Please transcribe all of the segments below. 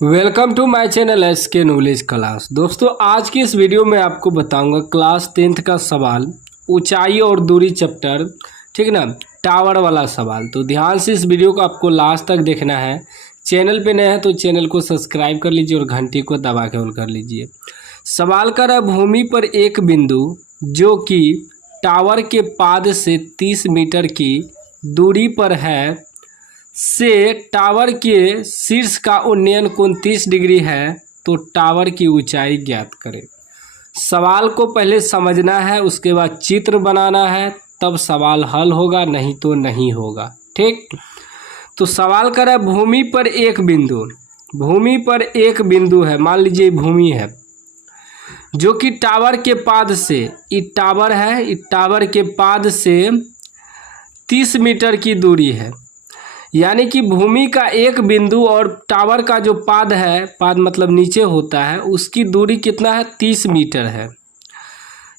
Welcome to my channel SK knowledge class. दोस्तों आज की इस वीडियो में आपको बताऊंगा क्लास 10th का सवाल, ऊंचाई और दूरी चैप्टर, ठीक ना, टावर वाला सवाल। तो ध्यान से इस वीडियो को आपको लास्ट तक देखना है। चैनल पे नए हैं तो चैनल को सब्सक्राइब कर लीजिए और घंटी को दबा के ऑन कर लीजिए। सवाल कर रहा है, भूमि पर एक बिंदु जो कि टावर के पाद से 30 मीटर की दूरी पर है से टावर के शीर्ष का उन्नयन कोण 30 डिग्री है, तो टावर की ऊंचाई ज्ञात करें। सवाल को पहले समझना है, उसके बाद चित्र बनाना है, तब सवाल हल होगा, नहीं तो नहीं होगा। ठीक, तो सवाल कर रहा है, भूमि पर एक बिंदु है, मान लीजिए भूमि है, जो कि टावर के पाद से, ये टावर है, इस टावर के पाद से 30 मीटर की दूरी है। यानी कि भूमि का एक बिंदु और टावर का जो पाद है, पाद मतलब नीचे होता है, उसकी दूरी कितना है, 30 मीटर है।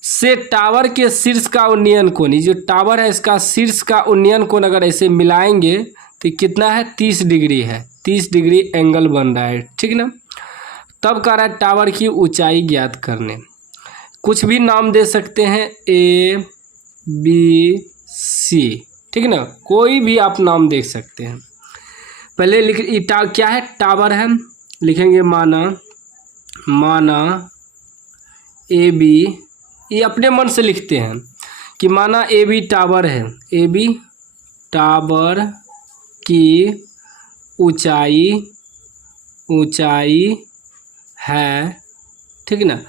से टावर के शीर्ष का उन्नयन कोण, जो टावर है इसका शीर्ष का उन्नयन कोण अगर ऐसे मिलाएंगे तो कितना है, 30 डिग्री है। 30 डिग्री एंगल बन रहा है, ठीक ना। तब कह रहा है टावर की ऊंचाई ज्ञात करने। कुछ भी नाम दे सकते हैं, ए बी सी, ठीक ना, कोई भी आप नाम देख सकते हैं। पहले लिख, क्या है, टावर है, लिखेंगे माना ए बी। ये अपने मन से लिखते हैं कि माना ए बी टावर है, ए बी टावर की ऊंचाई है, ठीक ना,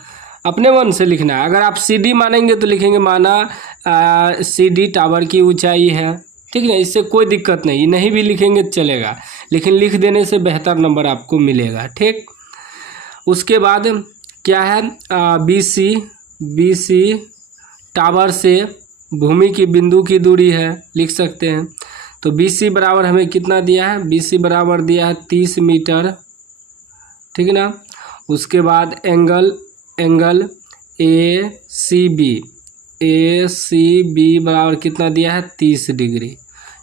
अपने मन से लिखना है। अगर आप सी डी मानेंगे तो लिखेंगे माना सी डी टावर की ऊंचाई है, ठीक है, इससे कोई दिक्कत नहीं, नहीं भी लिखेंगे तो चलेगा, लेकिन लिख देने से बेहतर नंबर आपको मिलेगा। ठीक, उसके बाद क्या है, बी सी टावर से भूमि की बिंदु की दूरी है, लिख सकते हैं। तो बी सी बराबर हमें कितना दिया है, बी सी बराबर दिया है 30 मीटर, ठीक है ना। उसके बाद एंगल ए सी बी बराबर कितना दिया है, 30 डिग्री,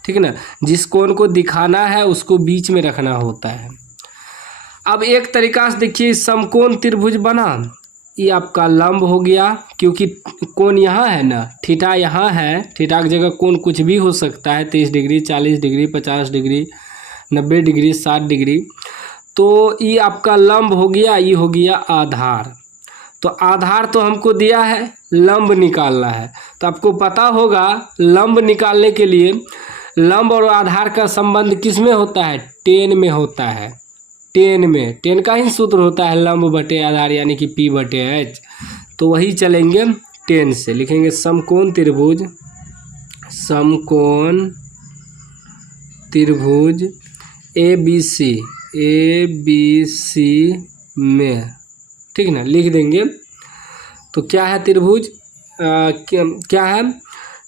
ठीक है ना। जिस कोण को दिखाना है उसको बीच में रखना होता है। अब एक तरीका से देखिए, समकोण त्रिभुज बना, ये आपका लंब हो गया, क्योंकि कोण यहाँ है ना, थीटा यहाँ है, थीटा की जगह कोण कुछ भी हो सकता है, 30 degree, 40 degree, 50 degree, 90 degree, 60 degree. तो ये आपका लंब हो गया, ये हो गया आधार। तो आधार तो हमको दिया है, लंब निकालना है। तो आपको पता होगा लंब निकालने के लिए लंब और आधार का संबंध किस में होता है, टेन में होता है। टेन का ही सूत्र होता है लंब बटे आधार, यानी कि P बटे H। तो वही चलेंगे, टेन से लिखेंगे समकोण त्रिभुज ए बी सी में, ठीक ना, लिख देंगे। तो क्या है त्रिभुज, क्या है,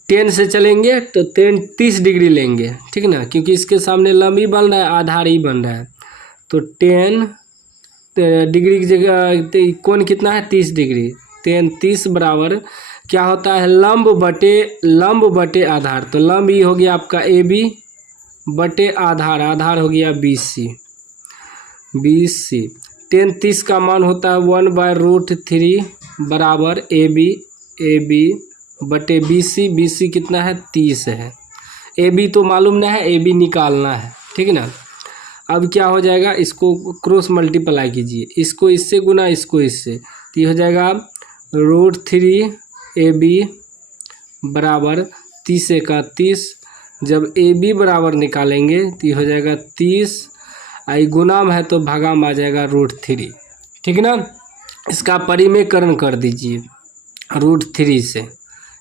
10 से चलेंगे तो 30 डिग्री लेंगे, ठीक ना, क्योंकि इसके सामने लंब ही बन रहा है, आधार ही बन रहा है। तो 10 डिग्री की जगह कोण कितना है, 30 डिग्री। 30 बराबर क्या होता है, लंब बटे आधार। तो लंब ही हो गया आपका ए बी बटे आधार हो गया बी सी। 30 का मान होता है 1/√3 बराबर ए बी बटे बी सी कितना है, 30 है। ए बी तो मालूम नहीं है, ए बी निकालना है, ठीक है ना। अब क्या हो जाएगा, इसको क्रॉस मल्टीप्लाई कीजिए, इसको इससे गुना, इसको इससे, तो ये हो जाएगा √3 ए बी बराबर 30 का 30। जब ए बी बराबर निकालेंगे तो ये हो जाएगा 30, आई गुना में है तो भागा में आ जाएगा √3, ठीक है ना। इसका परिमेयकरण कर दीजिए √3 से,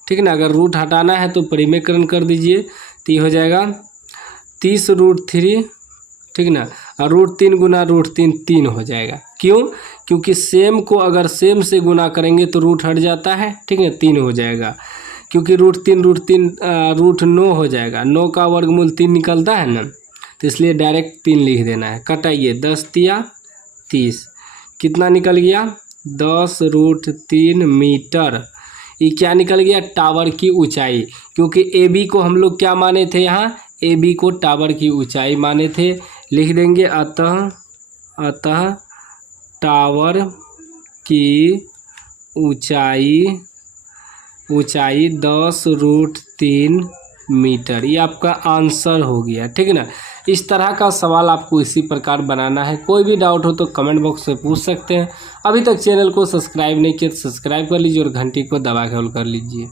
ठीक है ना। अगर रूट हटाना है तो परिमेयकरण कर दीजिए, तो ये हो जाएगा 30 √3, ठीक ना। और √3 गुना √3 3 हो जाएगा। क्यों, क्योंकि सेम को अगर सेम से गुना करेंगे तो रूट हट जाता है, ठीक है, 3 हो जाएगा। क्योंकि √9 हो जाएगा, 9 का वर्गमूल 3 निकलता है ना, तो इसलिए डायरेक्ट 3 लिख देना है। कटाइए, 10 तिया 30, कितना निकल गया, 10√3 मीटर। ये क्या निकल गया, टावर की ऊंचाई। क्योंकि ए बी को हम लोग क्या माने थे, यहाँ ए बी को टावर की ऊंचाई माने थे। लिख देंगे अतः अतः टावर की ऊंचाई 10√3 मीटर। ये आपका आंसर हो गया, ठीक है ना। इस तरह का सवाल आपको इसी प्रकार बनाना है। कोई भी डाउट हो तो कमेंट बॉक्स में पूछ सकते हैं। अभी तक चैनल को सब्सक्राइब नहीं किया तो सब्सक्राइब कर लीजिए और घंटी को दबा के ऑल कर लीजिए।